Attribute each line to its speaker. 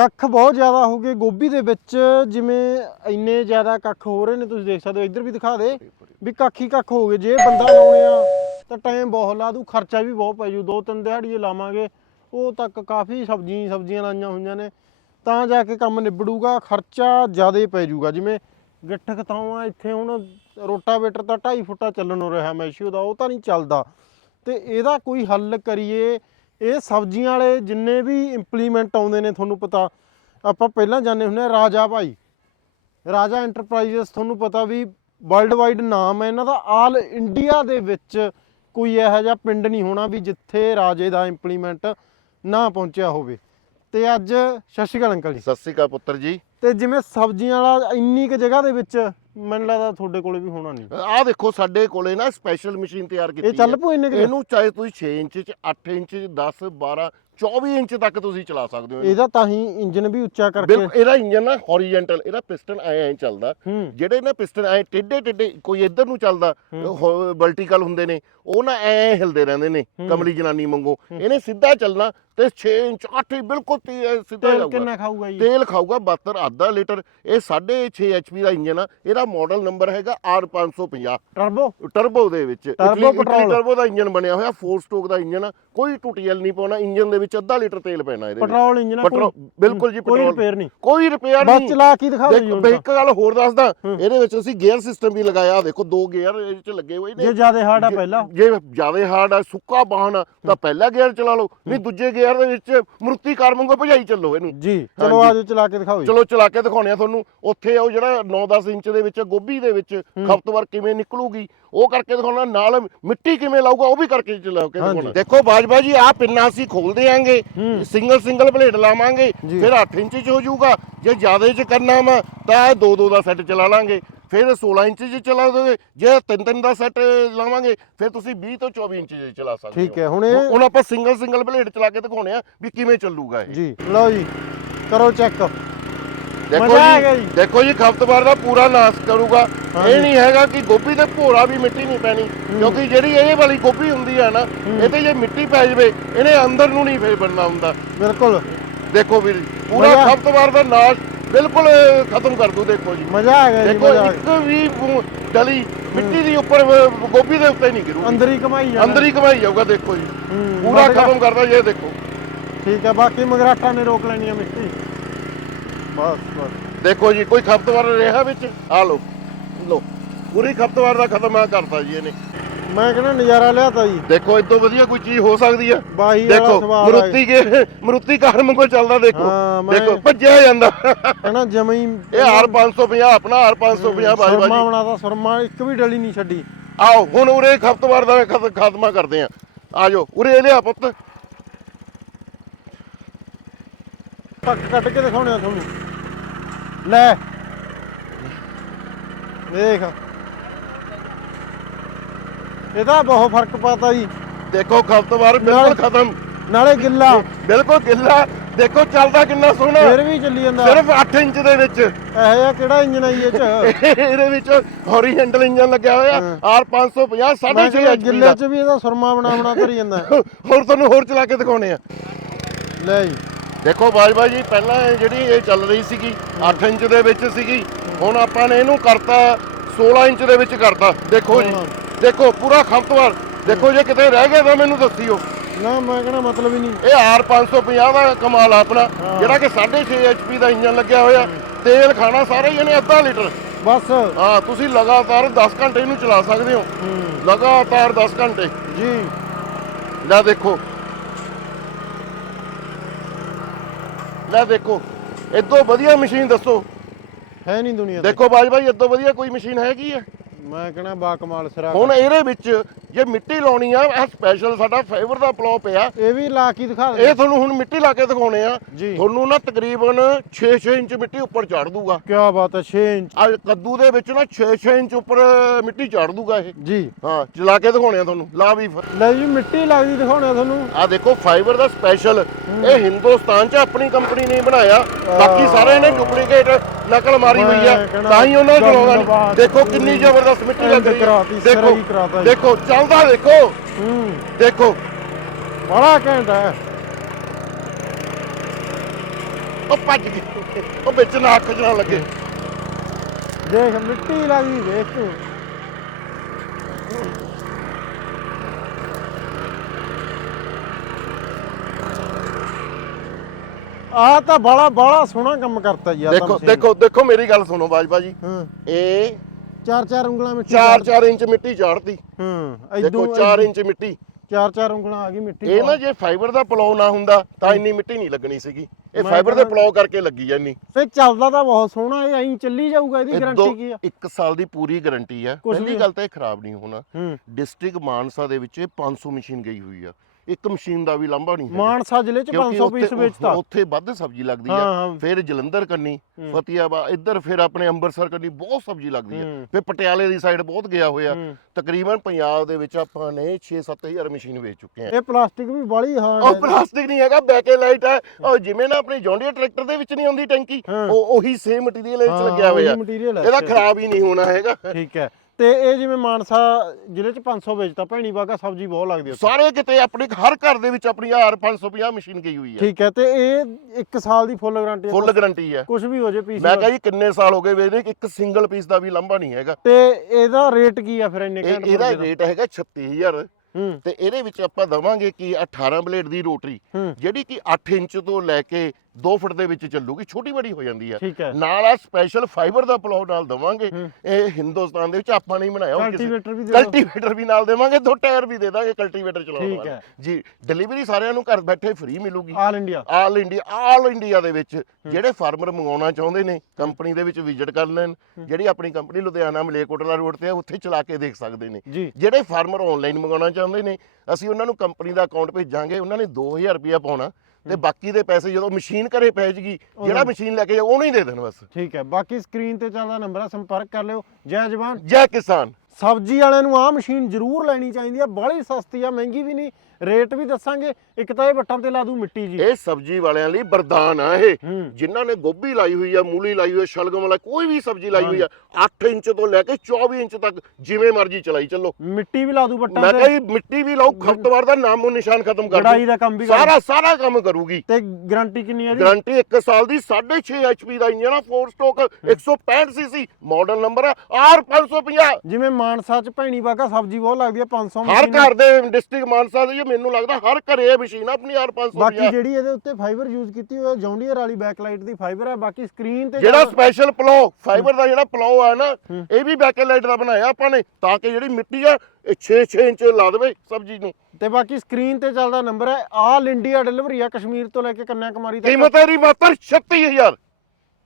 Speaker 1: ਕੱਖ ਬਹੁਤ ਜ਼ਿਆਦਾ ਹੋ ਗਏ। ਗੋਭੀ ਦੇ ਵਿੱਚ ਜਿਵੇਂ ਇੰਨੇ ਜ਼ਿਆਦਾ ਕੱਖ ਹੋ ਰਹੇ ਨੇ, ਤੁਸੀਂ ਦੇਖ ਸਕਦੇ ਹੋ। ਇੱਧਰ ਵੀ ਦਿਖਾ ਦੇ ਵੀ ਕੱਖ ਹੀ ਕੱਖ ਹੋ ਗਏ। ਜੇ ਬੰਦਾ ਲਾਉਣੇ ਆ ਤਾਂ ਟਾਈਮ ਬਹੁਤ ਲਾ ਦੂ ਖਰਚਾ ਵੀ ਬਹੁਤ ਪੈ ਜੂ। ਦੋ ਤਿੰਨ ਦਿਹਾੜੀਏ ਲਾਵਾਂਗੇ, ਉਹ ਤੱਕ ਕਾਫੀ ਸਬਜ਼ੀਆਂ ਸਬਜ਼ੀਆਂ ਲਾਈਆਂ ਹੋਈਆਂ ਨੇ। ਤਾਂ ਜਾ ਕੇ ਕੰਮ ਨਿਬੜੂਗਾ, ਖਰਚਾ ਜ਼ਿਆਦਾ ਪੈ ਜੂਗਾ। ਜਿਵੇਂ ਗਿੱਠ ਖਤਾਵਾਂ ਇੱਥੇ ਹੁਣ ਰੋਟਾਵੇਟਰ ਤਾਂ 2.5 ਫੁੱਟਾ ਚੱਲਣ ਹੋ ਰਿਹਾ ਮੈਸ਼ੀਓ ਦਾ, ਉਹ ਤਾਂ ਨਹੀਂ ਚੱਲਦਾ। ਤੇ ਇਹਦਾ ਕੋਈ ਹੱਲ ਕਰੀਏ ਇਹ ਸਬਜ਼ੀਆਂ ਵਾਲੇ ਜਿੰਨੇ ਵੀ ਇੰਪਲੀਮੈਂਟ ਆਉਂਦੇ ਨੇ ਤੁਹਾਨੂੰ ਪਤਾ ਆਪਾਂ ਪਹਿਲਾਂ ਜਾਣੇ ਹੁੰਦੇ ਆ ਰਾਜਾ ਭਾਈ। ਰਾਜਾ ਐਂਟਰਪ੍ਰਾਈਜ਼ਸ ਤੁਹਾਨੂੰ ਪਤਾ ਵੀ ਵਰਲਡ ਵਾਈਡ ਨਾਮ ਹੈ ਇਹਨਾਂ ਦਾ ਆਲ ਇੰਡੀਆ ਦੇ ਵਿੱਚ ਕੋਈ ਇਹੋ ਜਿਹਾ ਪਿੰਡ ਨਹੀਂ ਹੋਣਾ ਵੀ ਜਿੱਥੇ ਰਾਜੇ ਦਾ ਇੰਪਲੀਮੈਂਟ ਨਾ ਪਹੁੰਚਿਆ ਹੋਵੇ। ਤੇ ਅੱਜ ਸਤਿ ਸ਼੍ਰੀ ਅਕਾਲ ਅੰਕਲ ਜੀ।
Speaker 2: ਸਤਿ ਸ੍ਰੀ ਅਕਾਲ ਪੁੱਤਰ ਜੀ।
Speaker 1: ਤੇ ਜਿਵੇਂ ਸਬਜ਼ੀਆਂ ਵਾਲਾ ਇੰਨੀ ਕੁ ਜਗ੍ਹਾ ਦੇ ਵਿੱਚ ਮੈਨੂੰ ਲੱਗਦਾ ਤੁਹਾਡੇ ਕੋਲੇ ਵੀ ਹੋਣਾ ਨਹੀਂ
Speaker 2: ਆਹ ਦੇਖੋ ਸਾਡੇ ਕੋਲੇ ਨਾ ਸਪੈਸ਼ਲ ਮਸ਼ੀਨ ਤਿਆਰ ਕੀਤੀ
Speaker 1: ਇਹ ਚੱਲ। ਪੂ ਇੰਨੇ ਕੁ
Speaker 2: ਇਹਨੂੰ ਚਾਹੇ ਤੁਸੀਂ 6 ਇੰਚ ਚ 8 ਇੰਚ ਚ 10 12 24 ਇੰਚ ਤੱਕ ਤੁਸੀਂ ਚਲਾ ਸਕਦੇ ਹੋ।
Speaker 1: ਇਹਦਾ ਤਾਂ ਹੀ ਇੰਜਨ ਵੀ ਉੱਚਾ ਕਰਕੇ
Speaker 2: ਬਿਲਕੁਲ ਇਹਦਾ ਇੰਜਨ ਨਾ ਹੌਰੀਜ਼ੌਂਟਲ ਇਹਦਾ ਪਿਸਟਨ ਐ ਐ ਚੱਲਦਾ ਜਿਹੜੇ ਨਾ ਪਿਸਟਨ ਐ ਟੇਢੇ ਟੇਢੇ ਕੋਈ ਇੱਧਰ ਨੂੰ ਚੱਲਦਾ
Speaker 1: ਹੂੰ।
Speaker 2: ਵਰਟੀਕਲ ਹੁੰਦੇ ਨੇ ਉਹ ਨਾ ਐ ਹਿਲਦੇ ਰਹਿੰਦੇ ਨੇ। ਕਮਲੀ ਜਨਾਨੀ
Speaker 1: ਹੂੰ।
Speaker 2: ਇਹਨੇ ਸਿੱਧਾ ਚੱਲਣਾ ਤੇ 6 ਇੰਚ 8 ਇੰਚ ਬਿਲਕੁਲ ਤੀ- ਐ ਸਿੱਧਾ
Speaker 1: ਤੇਲ
Speaker 2: ਜਾਊਗਾ
Speaker 1: ਕਿੰਨਾ ਖਾਊਗਾ ਜੀ?
Speaker 2: ਤੇਲ ਖਾਊਗਾ 72 ਅੱਧਾ ਲੀਟਰ। ਇਹ 6.5 ਐਚਪੀ ਦਾ ਇੰਜਨ ਆ ਇਹਦਾ ਮਾਡਲ ਨੰਬਰ ਹੈਗਾ R550
Speaker 1: ਟਰਬੋ
Speaker 2: ਟਰਬੋ ਦੇ ਵਿੱਚ।
Speaker 1: Turbo petrol।
Speaker 2: ਟਰਬੋ ਦਾ ਇੰਜਨ ਬਣਿਆ ਹੋਇਆ 4 ਸਟ੍ਰੋਕ ਦਾ ਇੰਜਨ ਆ। ਕੋਈ ਟੁੱਟੀਲ ਨਹੀਂ ਪਾਉਣਾ ਇੰਜਨ ਦੇ ਵਿੱਚ ਅੱਧਾ ਲੀਟਰ ਤੇਲ ਪੈਣਾ ਇਹਦੇ ਵਿੱਚ।
Speaker 1: ਪੈਟਰੋਲ ਇੰਜਨ
Speaker 2: ਪੈਟਰੋਲ ਬਿਲਕੁਲ ਜੀ
Speaker 1: ਕੋਈ
Speaker 2: ਪੈਟਰੋਲ
Speaker 1: ਰਿਪੇਅਰ ਨਹੀਂ।
Speaker 2: ਕੋਈ ਰਿਪੇਅਰ
Speaker 1: ਬਸ
Speaker 2: ਨਹੀਂ।
Speaker 1: ਚਲਾ ਕੇ ਦਿਖਾ ਦਿਓ ਜੀ
Speaker 2: ਦੇਖੋ
Speaker 1: ਹੁਣ
Speaker 2: ਮੈਂ
Speaker 1: ਤਾਂ।
Speaker 2: ਇੱਕ ਗੱਲ ਹੋਰ ਦੱਸਦਾ। ਇਹਦੇ ਵਿੱਚ ਅਸੀਂ ਗੇਅਰ ਸਿਸਟਮ ਵੀ ਲਗਾਇਆ ਆਹ ਦੇਖੋ ਦੋ ਗੇਅਰ ਇਹਦੇ ਵਿੱਚ ਲੱਗੇ ਹੋਏ
Speaker 1: ਜੇ
Speaker 2: ਨੇ
Speaker 1: ਜ਼ਿਆਦਾ ਹਾਰਡ ਆ
Speaker 2: ਜੇ-
Speaker 1: ਪਹਿਲਾਂ।
Speaker 2: ਜੇ ਜ਼ਿਆਦਾ ਹਾਰਡ ਆ ਸੁੱਕਾ ਬਾਹਨ ਆ ਤਾਂ ਪਹਿਲਾ ਗੇਅਰ ਚਲਾ ਲਓ। ਨਹੀਂ ਦੂਜੇ ਗੇਅਰ ਦੇ ਵਿੱਚ ਮਰੂਤੀ ਕਾਰ ਵਾਂਗੂ ਭਜਾਈ ਚੱਲੋ ਇਹਨੂੰ
Speaker 1: ਜੀ ਚਲੋ। ਆਜੋ ਚਲਾ ਕੇ ਦਿਖਾਓ ਜੀ
Speaker 2: ਚਲੋ ਚਲਾ ਕੇ ਦਿਖਾਉਣੇ ਆ ਤੁਹਾਨੂੰ ਉੱਥੇ ਉਹ ਜਿਹੜਾ 9-10 ਇੰਚ ਦੇ ਵਿੱਚ ਗੋਭੀ ਦੇ ਵਿੱਚ ਖਪਤਵਾਰ ਕਿਵੇਂ ਨਿਕਲੂਗੀ ਉਹ ਕਰਕੇ ਦਿਖਾਉਣਾ ਨਾਲ ਮਿੱਟੀ ਕਿਵੇਂ ਲਾਊਗਾ ਉਹ ਵੀ ਕਰਕੇ ਚਲਾ ਕੇ। ਦਿਖਾਉਣਾ ਦੇਖੋ ਬਾਜਬਾ ਜੀ ਆਹ ਪਿੰਨਾ ਅਸੀਂ ਖੋਲ ਦੇਾਂਗੇ। ਸਿੰਗਲ ਸਿੰਗਲ ਬਲੇਡ ਲਾਵਾਂਗੇ। ਫਿਰ 8 ਇੰਚ ਚ ਹੋ ਜਾਊਗਾ ਜੇ ਜ਼ਿਆਦਾ ਚ ਕਰਨਾ ਵਾ ਤਾਂ ਇਹ 2-2 ਦਾ ਸੈੱਟ ਚਲਾ ਲਾਂਗੇ ਫਿਰ 16 ਇੰਚ ਚ ਚਲਾ ਦੋਗੇ ਜੇ 3-3 ਦਾ ਸੈੱਟ ਲਾਵਾਂਗੇ ਫਿਰ ਤੁਸੀਂ 20 ਤੋਂ 24 ਇੰਚ ਚ ਚਲਾ ਸਕਦੇ
Speaker 1: ਠੀਕ ਹੈ। ਹੁਣ ਇਹ
Speaker 2: ਹੁਣ ਆਪਾਂ ਸਿੰਗਲ ਸਿੰਗਲ ਬਲੇਡ ਚਲਾ ਕੇ ਦਿਖਾਉਣੇ ਆ ਵੀ ਕਿਵੇਂ ਚੱਲੂਗਾ ਇਹ।
Speaker 1: ਜੀ ਲਓ ਜੀ ਕਰੋ ਚੈੱਕ
Speaker 2: ਦੇਖੋ
Speaker 1: ਜੀ।
Speaker 2: ਜੀ। ਦੇਖੋ ਜੀ ਖਪਤਵਾਰ ਦਾ ਪੂਰਾ ਨਾਸ ਕਰੂਗਾ। ਇਹ ਨਹੀਂ ਹੈਗਾ ਕਿ ਗੋਭੀ ਤੇ ਭੋਰਾ ਵੀ ਮਿੱਟੀ ਨਹੀਂ ਪੈਣੀ ਕਿਉਂਕਿ ਜਿਹੜੀ ਇਹ ਵਾਲੀ ਗੋਭੀ ਹੁੰਦੀ ਆ ਨਾ ਇਹ ਤੇ ਜੇ ਮਿੱਟੀ ਪੈ ਜਵੇ ਇਹਨੇ ਅੰਦਰ ਨੂੰ ਨਹੀਂ ਫੇਰ ਬਣਨਾ ਹੁੰਦਾ।
Speaker 1: ਬਿਲਕੁਲ।
Speaker 2: ਦੇਖੋ ਵੀਰ ਪੂਰਾ ਖਪਤਵਾਰ ਦਾ ਨਾਸ ਬਿਲਕੁਲ ਖਤਮ ਕਰ ਦੂ ਦੇਖੋ ਜੀ।
Speaker 1: ਮਜ਼ਾ ਆ ਗਿਆ ਜੀ
Speaker 2: ਦੇਖੋ
Speaker 1: ਮਜ਼ਾ ਆ
Speaker 2: ਇੱਕ ਵੀ ਬੂ- ਡਲੀ ਮਿੱਟੀ ਦੀ ਉੱਪਰ ਅਹ, ਗੋਭੀ ਦੇ ਉੱਤੇ ਨਹੀਂ
Speaker 1: ਗਿਆ।
Speaker 2: ਗਿਰੂ
Speaker 1: ਅੰਦਰ ਹੀ ਕਮਾਈ ਜਾਣਾ।
Speaker 2: ਅੰਦਰ ਹੀ ਘਮਾਈ ਜਾਊਗਾ ਦੇਖੋ ਜੀ।
Speaker 1: ਹੂੰ,
Speaker 2: ਪੂਰਾ। ਖਤਮ ਕਰਦਾ ਇਹ ਦੇਖੋ।
Speaker 1: ਠੀਕ ਹੈ ਬਾਕੀ ਮਗਰਾਟਾ ਨੇ ਰੋਕ ਲੈਣੀ ਆ ਮਿੱਟੀ। ਬਸ ਬਸ।
Speaker 2: ਦੇਖੋ ਜੀ ਕੋਈ ਖਪਤਵਾਰ ਰਿਹਾ ਵਿੱਚ? ਆ ਲਓ। ਲਓ। ਪੂਰੀ ਖਪਤਵਾਰ ਦਾ ਖਤਮ ਆ ਕਰਤਾ ਜੀ ਇਹਨੇ।
Speaker 1: ਮੈਂ ਕਹਿੰਦਾ ਨਜ਼ਾਰਾ ਲਿਆਤਾ ਜੀ।
Speaker 2: ਦੇਖੋ ਇਦੋਂ ਵਧੀਆ ਕੋਈ ਚੀਜ਼ ਹੋ ਸਕਦੀ ਆ।
Speaker 1: ਬਾਹੀ ਵਾਲਾ
Speaker 2: ਦੇਖੋ
Speaker 1: ਸਵਾਦ ਆ
Speaker 2: ਮਰੂਤੀ ਕੇ ਮਰੂਤੀ ਕਾਰ ਵਾਂਗੂ ਚੱਲਦਾ ਦੇਖੋ।
Speaker 1: ਹਾਂ, ਮੈਂ-
Speaker 2: ਦੇਖੋ ਭੱਜਿਆ ਜਾਂਦਾ।
Speaker 1: ਕਹਿੰਦਾ ਜਮਈ
Speaker 2: ਇਹ R550 ਆਪਣਾ R550 ਬਾਈ
Speaker 1: ਸੁਰਮਾ
Speaker 2: ਬਾਜੀ।
Speaker 1: ਬਣਾਤਾ ਸੁਰਮਾ ਇੱਕ ਵੀ ਡਲੀ ਨਹੀਂ ਛੱਡੀ।
Speaker 2: ਆਓ ਹੁਣ ਉਰੇ ਖਪਤਵਾਰ ਦਾ ਖਤ- ਖਾਤਮਾ ਕਰਦੇ ਆ। ਆਜੋ ਉਰੇ ਇਹ ਲਿਆ ਪੁੱਤ।
Speaker 1: ਪੱਕ ਕੱਟ ਕੇ ਦਿਖਾਉਣੇ ਆ ਤੁਹਾਨੂੰ। ਲੈ। ਦੇਖ। ਇਹਦਾ ਬਹੁਤ ਫ਼ਰਕ ਪਾਤਾ ਜੀ।
Speaker 2: ਦੇਖੋ ਖਪਤਵਾਰ ਬਿਲਕੁਲ ਖਤਮ।
Speaker 1: ਨਾਲੇ ਗਿੱਲਾ।
Speaker 2: ਬਿਲਕੁਲ ਗਿੱਲਾ। ਦੇਖੋ ਚੱਲਦਾ ਕਿੰਨਾ ਸੋਹਣਾ।
Speaker 1: ਫੇਰ ਵੀ ਚੱਲੀ ਜਾਂਦਾ।
Speaker 2: ਸਿਰਫ 8 ਇੰਚ ਦੇ ਵਿੱਚ।
Speaker 1: ਇਹੋ ਜਿਹਾ ਕਿਹੜਾ ਇੰਜਨ ਆਈ ਇਹ ਚ?
Speaker 2: ਇਹਦੇ ਵਿੱਚ ਹੌਰੀਜ਼ੌਂਟਲ ਇੰਜਨ ਲੱਗਿਆ ਹੋਇਆ। R550
Speaker 1: ਮੈਂ
Speaker 2: 6.5
Speaker 1: ਕਹਿੰਦਾ
Speaker 2: HP
Speaker 1: ਗਿੱਲੇ ਚ ਵੀ ਇਹਦਾ ਸੁਰਮਾ ਬਣਾ ਬਣਾ ਧਰੀ ਜਾਂਦਾ।
Speaker 2: ਹੋਰ ਤੁਹਾਨੂੰ ਹੋਰ ਚਲਾ ਕੇ ਦਿਖਾਉਣੇ ਆ।
Speaker 1: ਲੈ ਜੀ।
Speaker 2: ਦੇਖੋ ਬਾਜਵਾ ਜੀ ਪਹਿਲਾਂ ਜਿਹੜੀ ਇਹ ਚੱਲ ਰਹੀ ਸੀਗੀ 8 ਇੰਚ ਦੇ ਵਿੱਚ ਸੀਗੀ। ਹੁਣ ਆਪਾਂ ਨੇ ਇਹਨੂੰ ਕਰਤਾ 16 ਇੰਚ ਦੇ ਵਿੱਚ ਕਰਤਾ। ਦੇਖੋ ਜੀ। ਦੇਖੋ ਪੂਰਾ ਖਪਤਵਾਰ ਦੇਖੋ ਜੇ ਕਿਤੇ ਰਹਿ ਗਿਆ ਤਾਂ ਮੈਨੂੰ ਦੱਸਿਓ।
Speaker 1: ਨਾ ਮੈਂ ਕਹਿੰਦਾ ਮਤਲਬ ਹੀ ਨਹੀਂ।
Speaker 2: ਇਹ R550 ਦਾ ਕਮਾਲ ਆ ਆਪਣਾ।
Speaker 1: ਹਾਂ।
Speaker 2: ਜਿਹੜਾ ਕਿ 6.5 HP ਦਾ ਇੰਜਨ ਲੱਗਿਆ ਹੋਇਆ ਤੇਲ ਖਾਣਾ ਸਾਰੇ ਇਹਨੇ ਅੱਧਾ ਲੀਟਰ।
Speaker 1: ਬਸ।
Speaker 2: ਹਾਂ ਤੁਸੀਂ ਲਗਾਤਾਰ 10 ਘੰਟੇ ਇਹਨੂੰ ਚਲਾ ਸਕਦੇ ਹੋ।
Speaker 1: ਹੂੰ।
Speaker 2: ਲਗਾਤਾਰ 10 ਘੰਟੇ।
Speaker 1: ਜੀ।
Speaker 2: ਲੈ ਦੇਖੋ। ਲੈ ਦੇਖੋ। ਇਦੋਂ ਵਧੀਆ ਮਸ਼ੀਨ ਦੱਸੋ।
Speaker 1: ਹੈ ਨਹੀਂ ਦੁਨੀਆ
Speaker 2: ਦੇਖੋ ਬਾਜ ਭਾਈ ਇਦੋਂ ਵਧੀਆ ਕੋਈ ਮਸ਼ੀਨ ਹੈਗੀ ਆ?
Speaker 1: ਮੈਂ ਕਹਿੰਦਾ ਬਾ ਕਮਾਲ ਸਿਰਾ
Speaker 2: ਹੁਣ ਇਹਦੇ ਵਿੱਚ ਜੇ ਮਿੱਟੀ ਲਾਉਣੀ ਆ ਇਹ ਸਪੈਸ਼ਲ ਸਾਡਾ ਫਾਈਬਰ ਦਾ ਪਲੋ ਪਿਆ
Speaker 1: ਇਹ ਵੀ ਲਾ ਕੇ ਦਿਖਾ ਦੇ
Speaker 2: ਇਹ ਤੁਹਾਨੂੰ ਹੁਣ ਮਿੱਟੀ ਲਾ ਕੇ ਦਿਖਾਉਣੇ ਆ।
Speaker 1: ਜੀ।
Speaker 2: ਤੁਹਾਨੂੰ ਨਾ ਤਕਰੀਬਨ 6-6 ਇੰਚ ਮਿੱਟੀ ਉੱਪਰ ਚੜ ਦੂਗਾ।
Speaker 1: ਕੀ ਬਾਤ ਹੈ 6 ਇੰਚ।
Speaker 2: ਆ ਕੱਦੂ ਦੇ ਵਿੱਚ ਨਾ 6-6 ਇੰਚ ਉੱਪਰ ਮਿੱਟੀ ਚੜ ਦੂਗਾ ਇਹ।
Speaker 1: ਜੀ।
Speaker 2: ਹਾਂ ਚਲਾ ਕੇ ਦਿਖਾਉਣੇ ਆ ਤੁਹਾਨੂੰ। ਲਾ ਵੀ।
Speaker 1: ਲੈ ਜੀ ਮਿੱਟੀ ਲੱਗਦੀ ਦਿਖਾਉਣਾ ਤੁਹਾਨੂੰ।
Speaker 2: ਆ ਦੇਖੋ ਫਾਈਬਰ ਦਾ ਸਪੈਸ਼ਲ ਇਹ ਹਿੰਦੁਸਤਾਨ 'ਚ ਆਪਣੀ ਕੰਪਨੀ ਨੇ ਬਣਾਇਆ। ਬਾਕੀ ਸਾਰਿਆਂ ਨੇ ਡੁਪਲੀਕੇਟ ਨਕਲ ਮਾਰੀ ਹੋਈ ਆ।
Speaker 1: ਮੈਂ ਕਹਿਣਾ
Speaker 2: ਤਾਂ ਹੀ ਉਹਨਾਂ ਨੂੰ ਚਲਾਉਂਦਾ ਨਹੀਂ। ਦੇਖੋ ਕਿੰਨੀ ਜ਼ਬਰਦਸਤ ਮਿੱਟੀ ਲੱਗ ਰਹੀ
Speaker 1: ਕਰਾਤੀ,
Speaker 2: ਹੈ
Speaker 1: ਸਿਰੇ
Speaker 2: ਦੇਖੋ
Speaker 1: ਹੀ ਕਰਾਤਾ ਜੀ।
Speaker 2: ਦੇਖੋ ਚੱਲਦਾ ਦੇਖੋ।
Speaker 1: ਹੂੰ
Speaker 2: ਦੇਖੋ।
Speaker 1: ਬੜਾ ਹੈ।
Speaker 2: ਉਹ ਭੱਜ ਗਈ। ਉਹ ਵਿੱਚ ਨਾ ਅੱਖ ਜਣਾ ਲੱਗੇ।
Speaker 1: ਦੇਖ ਮਿੱਟੀ ਲੱਗੀ ਵੇਖ ਤੂੰ ਆ ਤਾਂ ਬੜਾ ਬੜਾ ਸੋਹਣਾ ਕੰਮ ਕਰਤਾ ਜੀ ਆ ਤਾਂ
Speaker 2: ਦੇਖੋ। ਦੇਖੋ ਦੇਖੋ ਮੇਰੀ ਗੱਲ ਸੁਣੋ ਬਾਜਵਾ ਜੀ।
Speaker 1: ਹਾਂ।
Speaker 2: ਇਹ
Speaker 1: ਚਾਰ ਚਾਰ ਉਂਗਲਾਂ ਮਿੱਟੀ
Speaker 2: 4-4 ਇੰਚ ਮਿੱਟੀ ਝਾੜਤੀ
Speaker 1: ਹਾਂ
Speaker 2: ਦੇਖੋ 4 ਇੰਚ ਮਿੱਟੀ।
Speaker 1: ਚਾਰ ਚਾਰ ਉਂਗਲਾਂ ਆ ਗਈ ਮਿੱਟੀ
Speaker 2: ਇਹ ਨਾ ਜੇ ਫਾਈਬਰ ਦਾ ਪਲਾਉ ਨਾ ਹੁੰਦਾ ਤਾਂ ਇੰਨੀ ਮਿੱਟੀ ਨਹੀਂ ਲੱਗਣੀ ਸੀਗੀ। ਇਹ ਫਾਈਬਰ ਦੇ ਪਲਾਉ ਕਰਕੇ ਲੱਗੀ ਜਾਨੀ
Speaker 1: ਤੇ ਚੱਲਦਾ ਤਾਂ ਬਹੁਤ ਸੋਹਣਾ ਇਹ ਐਂ ਚੱਲੀ ਜਾਊਗਾ ਇਹਦੀ
Speaker 2: ਇਹ
Speaker 1: ਗਾਰੰਟੀ ਕੀ ਆ?
Speaker 2: ਇੱਕ ਸਾਲ ਦੀ ਪੂਰੀ ਗਾਰੰਟੀ ਆ। ਪਹਿਲੀ ਗੱਲ ਤਾਂ ਇਹ ਖਰਾਬ ਨਹੀਂ ਹੋਣਾ। ਡਿਸਟ੍ਰਿਕਟ ਮਾਨਸਾ ਦੇ ਵਿੱਚ ਇਹ 500 ਮਸ਼ੀਨ ਗਈ ਹੋਈ ਆ। ਇੱਕ ਮਸ਼ੀਨ ਦਾ ਵੀ ਲਾਂਭਾ ਨਹੀਂ।
Speaker 1: ਮਾਨਸਾ ਜ਼ਿਲ੍ਹੇ ਚ
Speaker 2: ਕਿਉਂਕਿ
Speaker 1: 500 ਪੀਸ ਵੇਚਤਾ
Speaker 2: ਉੱਥੇ ਵੱਧ ਸਬਜ਼ੀ ਲੱਗਦੀ
Speaker 1: ਹਾਂ,
Speaker 2: ਆ
Speaker 1: ਹਾਂ।
Speaker 2: ਫਿਰ ਜਲੰਧਰ ਕੰਨੀ
Speaker 1: ਹੂੰ।
Speaker 2: ਫਤਿਆਬਾਦ ਇੱਧਰ ਫਿਰ ਆਪਣੇ ਅੰਮ੍ਰਿਤਸਰ ਕੰਨੀ ਬਹੁਤ ਸਬਜ਼ੀ ਲੱਗਦੀ ਆ
Speaker 1: ਹੂੰ।
Speaker 2: ਫਿਰ ਪਟਿਆਲੇ ਦੀ ਸਾਈਡ ਬਹੁਤ ਗਿਆ ਹੋਇਆ
Speaker 1: ਹੂੰ।
Speaker 2: ਤਕਰੀਬਨ ਪੰਜਾਬ ਦੇ ਵਿੱਚ ਆਪਾਂ ਨੇ 6-7000 ਮਸ਼ੀਨ ਵੇਚ ਚੁੱਕੇ ਆ
Speaker 1: ਇਹ ਪਲਾਸਟਿਕ ਵੀ ਬਾਲੀ ਹਾਰਡ
Speaker 2: ਉਹ ਪਲਾਸਟਿਕ ਨਹੀਂ ਹੈਗਾ ਬੈਕੇ ਲਾਈਟ ਹੈ ਉਹ ਜਿਵੇਂ ਨਾ ਆਪਣੀ ਜੌਂਡੀਆ ਟਰੈਕਟਰ ਦੇ ਵਿੱਚ ਨਹੀਂ ਆਉਂਦੀ ਟੈਂਕੀ
Speaker 1: ਹਾਂ।
Speaker 2: ਉਹ ਉਹੀ ਸੇਮ ਮਟੀਰੀਅਲ ਇਹ ਚ ਲੱਗਿਆ ਹੋਇਆ
Speaker 1: ਹੈ
Speaker 2: ਇਹਦਾ। ਖਰਾਬ ਹੀ ਨਹੀਂ ਹੋਣਾ ਹੈਗਾ
Speaker 1: ਠੀਕ ਹੈ ਤੇ ਇਹ ਜਿਵੇਂ ਮਾਨਸਾ ਜ਼ਿਲ੍ਹੇ ਚ 500 ਵੇਚਤਾ ਭੈਣੀ ਬਾਗਾ ਸਬਜ਼ੀ ਬਹੁਤ ਲੱਗਦੀ ਉੱਥੇ।
Speaker 2: ਸਾਰੇ ਕਿਤੇ ਆਪਣੇ ਹਰ ਘਰ ਦੇ ਵਿੱਚ ਆਪਣੀ 1550 ਮਸ਼ੀਨ ਗਈ ਹੋਈ ਹੈ
Speaker 1: ਠੀਕ ਹੈ ਤੇ ਇਹ 1 ਸਾਲ ਦੀ ਫੁੱਲ ਗਾਰੰਟੀ
Speaker 2: ਫੁੱਲ ਗਾਰੰਟੀ ਹੈ
Speaker 1: ਕੁਝ ਵੀ ਹੋ ਜੇ ਪੀਸ
Speaker 2: ਮੈਂ ਕਹਾਂ ਜੀ ਕਿੰਨੇ ਸਾਲ ਹੋ ਗਏ ਵੇਚਦੇ ਇੱਕ ਸਿੰਗਲ ਪੀਸ ਦਾ ਵੀ ਲੰਬਾ ਨਹੀਂ ਹੈਗਾ।
Speaker 1: ਤੇ ਇਹਦਾ ਰੇਟ ਕੀ ਆ ਫਿਰ ਇੰਨੇ ਘੰਟ
Speaker 2: ਇਹਦਾ ਰੇਟ ਹੈਗਾ 36000
Speaker 1: ਹੂੰ।
Speaker 2: ਤੇ ਇਹਦੇ ਵਿੱਚ ਆਪਾਂ ਦਵਾਂਗੇ ਕਿ 18 ਬਲੇਡ ਦੀ ਰੋਟਰੀ
Speaker 1: ਹੂੰ।
Speaker 2: ਜਿਹੜੀ ਕਿ 8 ਇੰਚ ਤੋਂ ਲੈ ਕੇ 2 ਫੁੱਟ ਦੇ ਵਿੱਚ ਚੱਲੂਗੀ ਛੋਟੀ ਬੜੀ ਹੋ ਜਾਂਦੀ ਹੈ
Speaker 1: ਠੀਕ ਹੈ।
Speaker 2: ਨਾਲ ਆ ਸਪੈਸ਼ਲ ਫਾਈਬਰ ਦਾ ਪਲਾਉ ਨਾਲ ਦਵਾਂਗੇ।
Speaker 1: ਹੂੰ।
Speaker 2: ਇਹ ਹਿੰਦੁਸਤਾਨ ਦੇ ਵਿੱਚ ਆਪਾਂ ਨਹੀਂ ਬਣਾਇਆ ਉਹ ਕਿਸੇ-
Speaker 1: ਵੀ ਦੇ ਦਿਓ।
Speaker 2: ਕਲਟੀਵੇਟਰ ਵੀ ਨਾਲ ਦੇਵਾਂਗੇ ਦੋ ਟਾਇਰ ਵੀ ਦੇ ਦਾਂਗੇ ਕਲਟੀਵੇਟਰ ਚਲਾਉਣ
Speaker 1: ਠੀਕ
Speaker 2: ਵਾਲਾ।
Speaker 1: ਹੈ।
Speaker 2: ਜੀ ਡਿਲੀਵਰੀ ਸਾਰਿਆਂ ਨੂੰ ਘਰ ਬੈਠੇ ਫ੍ਰੀ ਮਿਲੂਗੀ।
Speaker 1: All India
Speaker 2: all India all India ਦੇ ਵਿੱਚ ਜਿਹੜੇ ਫਾਰਮਰ ਮੰਗਾਉਣਾ ਚਾਹੁੰਦੇ ਨੇ ਕੰਪਨੀ ਦੇ ਵਿੱਚ ਵਿਜ਼ਿਟ ਕਰ ਲੈਣ। ਜਿਹੜੀ ਆਪਣੀ ਕੰਪਨੀ ਲੁਧਿਆਣਾ ਮਲੇਕੋਟਲਾ ਰੋਡ ਤੇ ਆ ਉੱਥੇ ਚਲਾ ਕੇ ਦੇਖ ਸਕਦੇ ਨੇ।
Speaker 1: ਜੀ।
Speaker 2: ਜਿਹੜੇ ਫਾਰਮਰ ਆਨਲਾਈਨ ਮੰਗਾਉਣਾ ਚਾਹੁੰਦੇ ਨੇ ਅਸੀਂ ਉਹਨਾਂ ਨੂੰ ਕੰਪਨੀ ਦਾ ਅਕਾਊਂਟ ਭੇਜਾਂਗੇ ਉਹਨਾਂ ਨੇ 2000 ਰੁਪਇਆ ਪਾਉਣਾ। ਤੇ ਬਾਕੀ ਦੇ ਪੈਸੇ ਜਦੋਂ ਮਸ਼ੀਨ ਘਰੇ ਪਹੁੰਚ ਗਈ ਜਿਹੜਾ ਮਸ਼ੀਨ ਲੈ ਕੇ ਜਾ ਉਹਨੂੰ ਹੀ ਦੇ ਦੇਣ ਬਸ।
Speaker 1: ਠੀਕ ਹੈ ਬਾਕੀ ਸਕਰੀਨ ਤੇ ਚੱਲਦਾ ਨੰਬਰ ਆ ਸੰਪਰਕ ਕਰ ਲਿਓ। ਜੈ ਜਵਾਨ।
Speaker 2: ਜੈ ਕਿਸਾਨ।
Speaker 1: ਸਬਜ਼ੀ ਵਾਲਿਆਂ ਨੂੰ ਆਹ ਮਸ਼ੀਨ ਜ਼ਰੂਰ ਲੈਣੀ ਚਾਹੀਦੀ ਆ ਬਾਹਲੀ ਸਸਤੀ ਆ ਮਹਿੰਗੀ ਵੀ ਨਹੀਂ ਰੇਟ ਵੀ ਦੱਸਾਂਗੇ ਇੱਕ ਤਾਂ ਇਹ ਵੱਟਾਂ ਤੇ ਲਾ ਦੂ ਮਿੱਟੀ ਜੀ।
Speaker 2: ਇਹ ਸਬਜ਼ੀ ਵਾਲਿਆਂ ਲਈ ਵਰਦਾਨ ਆ ਇਹ।
Speaker 1: ਹੂੰ।
Speaker 2: ਜਿਨ੍ਹਾਂ ਨੇ ਗੋਭੀ ਲਾਈ ਹੋਈ ਆ ਮੂਲੀ ਲਾਈ ਹੋਈ ਆ ਸ਼ਲਗਮ ਲਾਈ ਕੋਈ ਵੀ ਸਬਜ਼ੀ ਲਾਈ ਹੋਈ ਆ 8 ਇੰਚ ਤੋਂ ਲੈ ਕੇ 24 ਇੰਚ ਤੱਕ ਜਿਵੇਂ ਮਰਜ਼ੀ ਚਲਾਈ ਚੱਲੋ।
Speaker 1: ਮਿੱਟੀ ਵੀ ਲਾ ਦੂ ਵੱਟਾਂ
Speaker 2: ਮੈਂ
Speaker 1: ਤੇ।
Speaker 2: ਕਹੀ ਮਿੱਟੀ ਵੀ ਲਾਓ ਖਪਤਵਾਰ ਦਾ ਨਾਮੋ ਨਿਸ਼ਾਨ ਖਤਮ ਕਰ
Speaker 1: ਗੜਾਈ
Speaker 2: ਦੂ
Speaker 1: ਦਾ ਕੰਮ ਵੀ ਕਰ
Speaker 2: ਸਾਰਾ ਸਾਰਾ ਕੰਮ ਕਰੂਗੀ।
Speaker 1: ਤੇ ਗਾਰੰਟੀ ਕਿੰਨੀ ਹੈ ਜੀ
Speaker 2: ਗਾਰੰਟੀ 1 ਸਾਲ ਦੀ 6.5 HP ਦਾ ਇੰਜਨ ਆ 4 ਸਟੋਕ 165 ਸੀਸੀ ਮਾਡਲ ਨੰਬਰ ਆ R550
Speaker 1: ਜਿਵੇਂ ਮਾਨਸਾ ਚ ਭੈਣੀ ਬਾਗਾ ਸਬਜ਼ੀ ਬਹੁਤ ਲੱਗਦੀ ਆ 500
Speaker 2: ਹਰ
Speaker 1: ਮਸ਼ੀਨ
Speaker 2: ਘਰ ਦੇ ਡਿਸਟ੍ਰਿਕਟ ਮਾਨਸਾ ਦੇ ਮੈਨੂੰ ਲੱਗਦਾ ਹਰ ਘਰੇ ਇਹ ਮਸ਼ੀਨ ਆਪਣੀ
Speaker 1: ਬਾਕੀ
Speaker 2: R550
Speaker 1: ਜਿਹੜੀ ਇਹਦੇ ਉੱਤੇ ਫਾਈਬਰ ਯੂਜ਼ ਕੀਤੀ ਹੋਈ ਹੈ ਜੌਂਡੀਅਰ ਵਾਲੀ ਬੈਕਲਾਈਟ ਦੀ ਫਾਈਬਰ ਹੈ ਬਾਕੀ ਸਕਰੀਨ ਤੇ ਜਿਹੜਾ
Speaker 2: ਸਪੈਸ਼ਲ ਪਲੋ ਫਾਈਬਰ ਦਾ ਜਿਹੜਾ ਪਲੋ ਆ ਨਾ ਇਹ ਵੀ ਬੈਕਲਾਈਟ ਦਾ ਬਣਾਇਆ ਆਪਾਂ ਨੇ ਤਾਂ ਕਿ ਜਿਹੜੀ ਮਿੱਟੀ ਆ ਇਹ 6-6 ਇੰਚ ਲਾ ਦੇਵੇ ਸਬਜ਼ੀ ਨੂੰ।
Speaker 1: ਤੇ ਬਾਕੀ ਸਕਰੀਨ ਤੇ ਚੱਲਦਾ ਨੰਬਰ ਹੈ ਆਲ ਇੰਡੀਆ ਡਿਲੀਵਰੀ ਆ ਕਸ਼ਮੀਰ ਤੋਂ ਲੈ ਕੇ ਕੰਨਿਆ ਕੁਮਾਰੀ ਤੱਕ।
Speaker 2: ਕੀਮਤ ਹੈ ਦੀ ਮਾਤਰ 36000